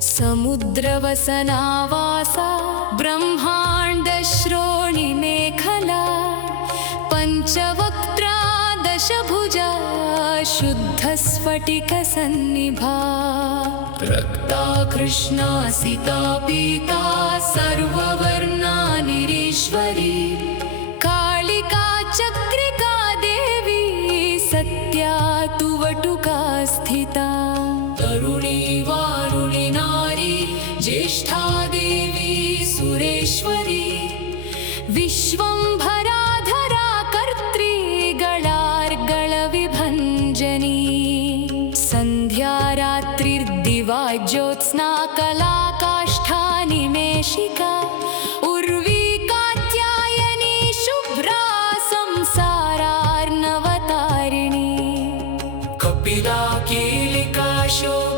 समुद्रवसनावासा ब्रह्माण्डश्रोणिमेखला पञ्चवक्त्रा दशभुजा शुद्धस्फटिकसन्निभा रक्ता कृष्णा सिता पीता सर्ववर्णा निरीश्वरी कालिका चक्रिका देवी सत्या तु वटुका स्थिता तरुणी वारुणी नारी ज्येष्ठा देवी सुरेश्वरी विश्वंभराधरा कर्त्री गणार्गलविभञ्जनी सन्ध्या रात्रिर्दिवा ज्योत्स्ना कला काष्ठा निमेषिका उर्वी कात्यायनी शुभ्रा संसारार्णवतारिणी कपिला कीलिका शोभा